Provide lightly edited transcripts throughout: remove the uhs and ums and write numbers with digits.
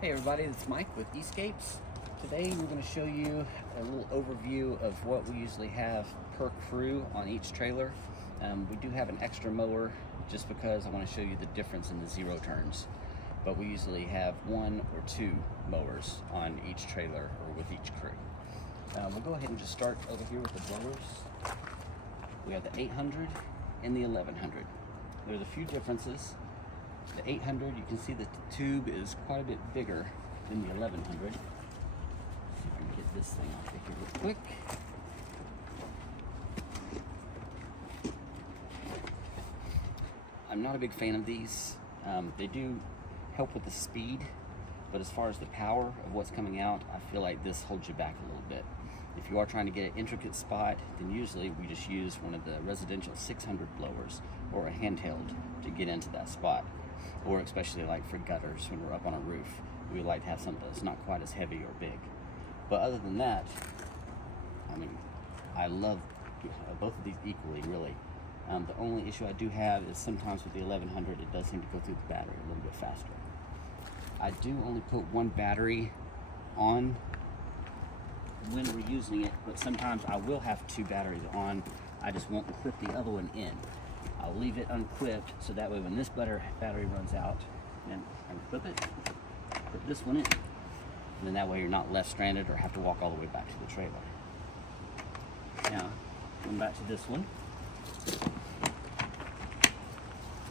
Hey everybody, it's Mike with E-SCAPES. Today we're going to show you a little overview of what we usually have per crew on each trailer. We do have an extra mower just because I want to show you the difference in the zero turns. But we usually have 1 or 2 mowers on each trailer or with each crew. We'll go ahead and just start over here with the blowers. We have the 800 and the 1100. There's a few differences. The 800, you can see that the tube is quite a bit bigger than the 1100. I can get this thing off of here real quick. I'm not a big fan of these. They do help with the speed, but as far as the power of what's coming out, I feel like this holds you back a little bit. If you are trying to get an intricate spot, then usually we just use one of the residential 600 blowers or a handheld to get into that spot. Or especially like for gutters when we're up on a roof, we like to have something that's not quite as heavy or big. But other than that, I mean, I love both of these equally, really. The only issue I do have is sometimes with the 1100, it does seem to go through the battery a little bit faster. I do only put one battery on when we're using it, but sometimes I will have 2 batteries on. I just won't clip the other one in. I'll leave it unclipped so that way when this battery runs out, then unclip it, put this one in, and then that way you're not left stranded or have to walk all the way back to the trailer. Now, going back to this one.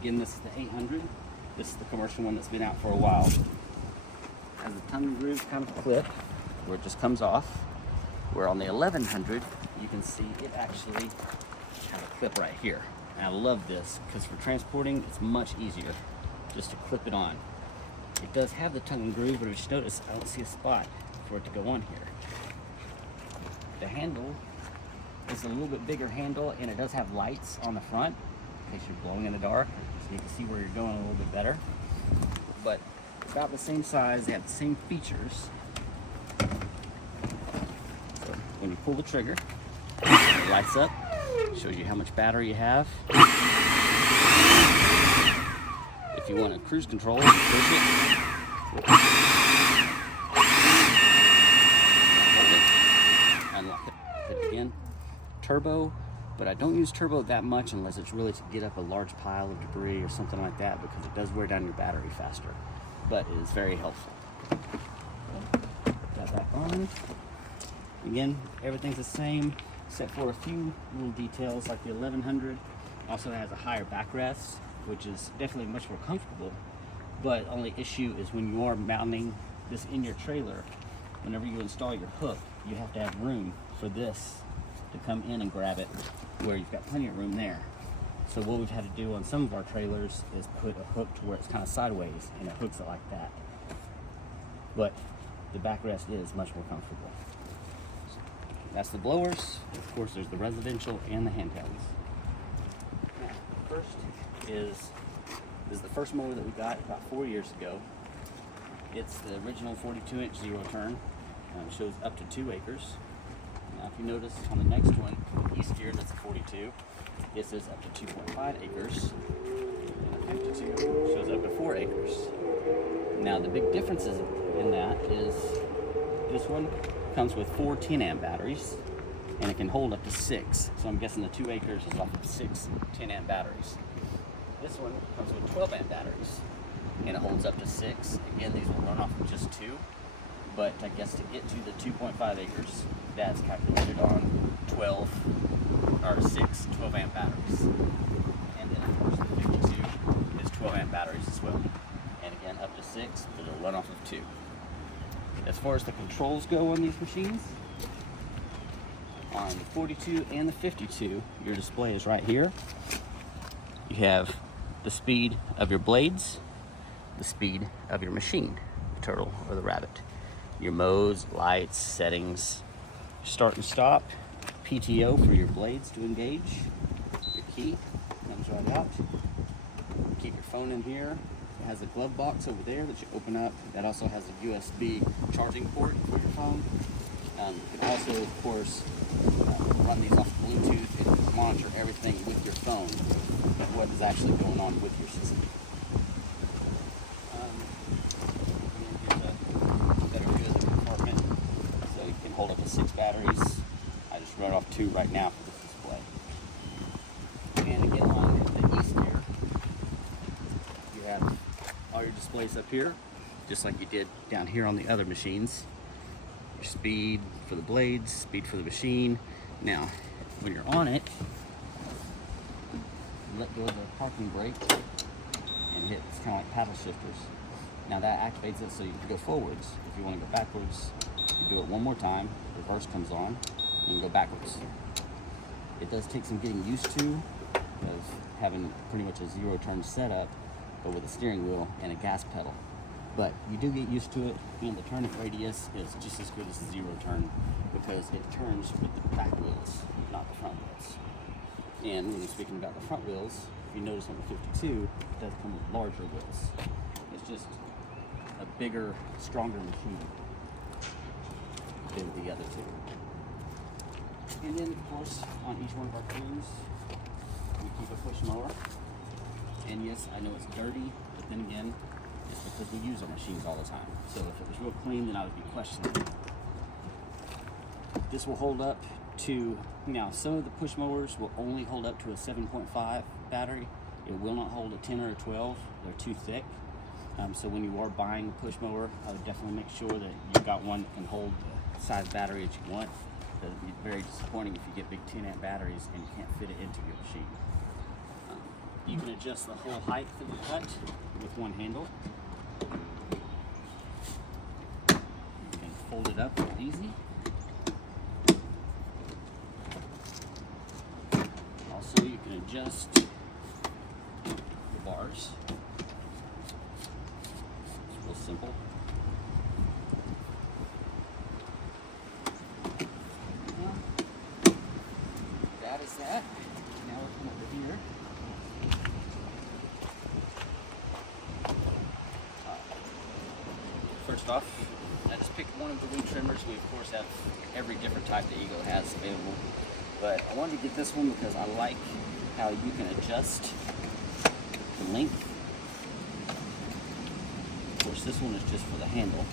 Again, this is the 800. This is the commercial one that's been out for a while. Has a tongue and groove kind of clip where it just comes off. Where on the 1100, you can see it actually has a clip right here. And I love this because for transporting, it's much easier just to clip it on. It does have the tongue and groove, but if you notice, I don't see a spot for it to go on here. The handle is a little bit bigger handle, and it does have lights on the front in case you're blowing in the dark, so you can see where you're going a little bit better. But about the same size, they have the same features. So when you pull the trigger, it lights up. Shows you how much battery you have. If you want to cruise control, push it. Hold it. Unlock it. Hit it again. Turbo, but I don't use turbo that much unless it's really to get up a large pile of debris or something like that, because it does wear down your battery faster. But it is very helpful. Put that back on. Again, everything's the same, except for a few little details, like the 1100 also has a higher backrest, which is definitely much more comfortable. But only issue is when you are mounting this in your trailer, whenever you install your hook, you have to have room for this to come in and grab it, where you've got plenty of room there. So what we've had to do on some of our trailers is put a hook to where it's kind of sideways, and it hooks it like that. But the backrest is much more comfortable. That's the blowers. Of course, there's the residential and the handhelds. Now, first this is the first mower that we got about 4 years ago. It's the original 42-inch zero turn. It shows up to 2 acres. Now, if you notice on the next one, the E-steer, that's a 42. It says up to 2.5 acres. And the 52 shows up to 4 acres. Now, the big differences in that is this one comes with 4 10-amp batteries, and it can hold up to 6. So I'm guessing the 2 acres is off of 6 10-amp batteries. This one comes with 12-amp batteries, and it holds up to 6. Again, these will run off of just 2, but I guess to get to the 2.5 acres, that's calculated on 6 12-amp batteries. And then of course the 52 is 12-amp batteries as well. And again, up to 6, but it'll run off of 2. As far as the controls go on these machines, on the 42 and the 52, your display is right here. You have the speed of your blades, the speed of your machine, the turtle or the rabbit, your modes, lights, settings, start and stop, PTO for your blades to engage, your key comes right out. Keep your phone in here. It has a glove box over there that you open up. That also has a USB charging port for your phone. You can also, of course, run these off Bluetooth and monitor everything with your phone, what is actually going on with your system. Here's a hold up to 6 batteries. I just wrote off 2 right now for this display. And again, on the E-Steer, you have all your displays up here, just like you did down here on the other machines. Your speed for the blades, speed for the machine. Now, when you're on it, you let go of the parking brake and hit, it's kind of like paddle shifters. Now that activates it so you can go forwards. If you want to go backwards, you do it one more time, reverse comes on, you can go backwards. It does take some getting used to, because having pretty much a 0 turn setup, but with a steering wheel and a gas pedal. But you do get used to it, and the turning radius is just as good as a 0 turn, because it turns with the back wheels, not the front wheels. And when we're speaking about the front wheels, if you notice on the 52, it does come with larger wheels. It's just a bigger, stronger machine than the other 2. And then, of course, on each one of our crews, we keep a push mower. And yes, I know it's dirty, but then again, it's because we use our machines all the time. So if it was real clean, then I would be questioning it. This will hold up to, now some of the push mowers will only hold up to a 7.5 battery. It will not hold a 10 or a 12. They're too thick. So when you are buying a push mower, I would definitely make sure that you've got one that can hold the size battery that you want. It would be very disappointing if you get big 10 amp batteries and you can't fit it into your machine. You can adjust the whole height of the cut with one handle. You can fold it up real easy. Also, you can adjust the bars. It's real simple. That is that. Now we'll come over here. First off, I just picked one of the wing trimmers. We of course have every different type that Ego has available, but I wanted to get this one because I like how you can adjust the length. Of course, this one is just for the handle,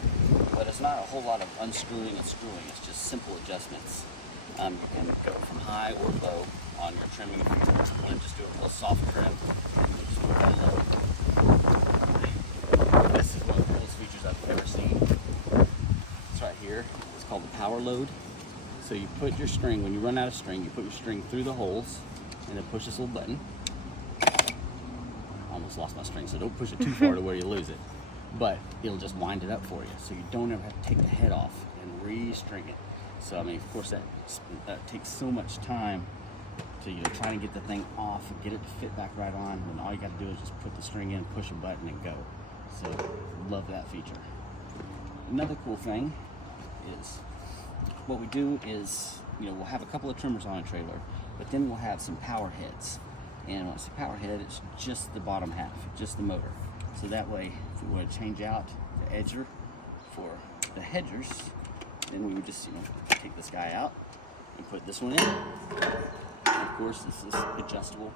but it's not a whole lot of unscrewing and screwing. It's just simple adjustments. You can go from high or low on your trimming. If you want to just do a real soft trim, you can just go down low. This is one of the coolest features I've ever seen. It's right here. It's called the power load. So you put your string, when you run out of string, you put your string through the holes and then push this little button. Almost lost my string, so don't push it too far to where you lose it. But it'll just wind it up for you, so you don't ever have to take the head off and re-string it. So I mean, of course, that takes so much time to try to get the thing off and get it to fit back right on. And all you got to do is just put the string in, push a button, and go. So love that feature. Another cool thing is what we do is we'll have a couple of trimmers on a trailer, but then we'll have some power heads. And when I say power head, it's just the bottom half, just the motor. So that way, if we want to change out the edger for the hedgers, then we would just take this guy out and put this one in. And of course, this is adjustable,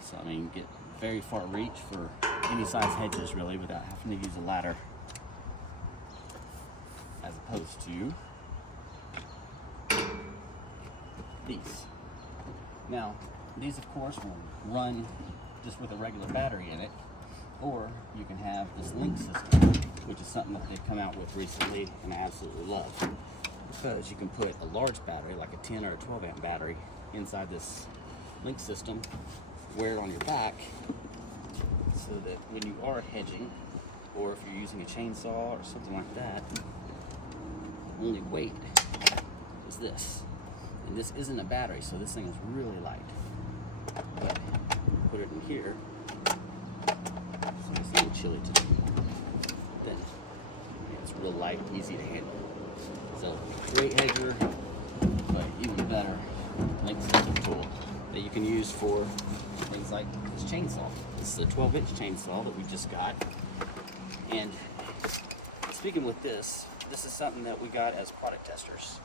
so I mean, you get very far reach for any size hedges really without having to use a ladder, as opposed to these. Now, these of course will run just with a regular battery in it, or you can have this link system, which is something that they've come out with recently and I absolutely love, because you can put a large battery like a 10 or a 12 amp battery inside this link system, wear it on your back, so that when you are hedging, or if you're using a chainsaw or something like that, the only weight is this. And this isn't a battery, so this thing is really light. But put it in here, so it's a little chilly today. Then it's real light, easy to handle. So great hedger, but even better link system tool that you can use for things like this chainsaw. This is a 12-inch chainsaw that we just got. And speaking with this is something that we got as product testers.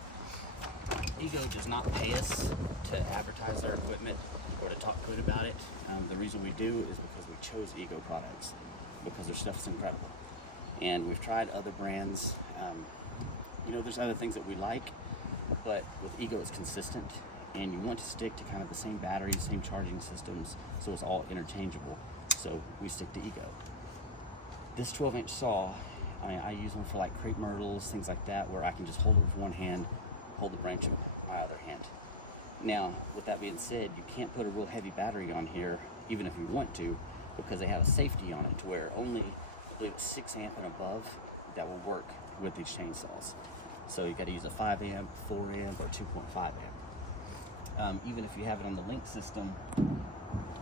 Ego does not pay us to advertise their equipment or to talk good about it. The reason we do is because we chose Ego products, because their stuff is incredible. And we've tried other brands. There's other things that we like, but with Ego it's consistent, and you want to stick to kind of the same batteries, same charging systems, so it's all interchangeable. So we stick to Ego. This 12-inch saw, I mean, I use them for like crepe myrtles, things like that, where I can just hold it with one hand, hold the branch with my other hand. Now, with that being said, you can't put a real heavy battery on here, even if you want to, because they have a safety on it to where only, I believe it's 6 amp and above that will work with these chainsaws. So you got to use a 5 amp, 4 amp, or 2.5 amp. Even if you have it on the link system,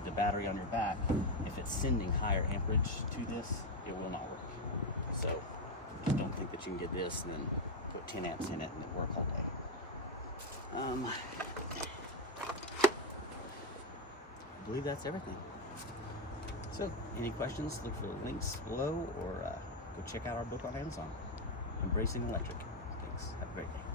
the battery on your back, if it's sending higher amperage to this, it will not work. So just don't think that you can get this and then put 10 amps in it and it work all day. I believe that's everything. So, any questions, look for the links below, or go check out our book on Amazon, Embracing Electric. Thanks. Have a great day.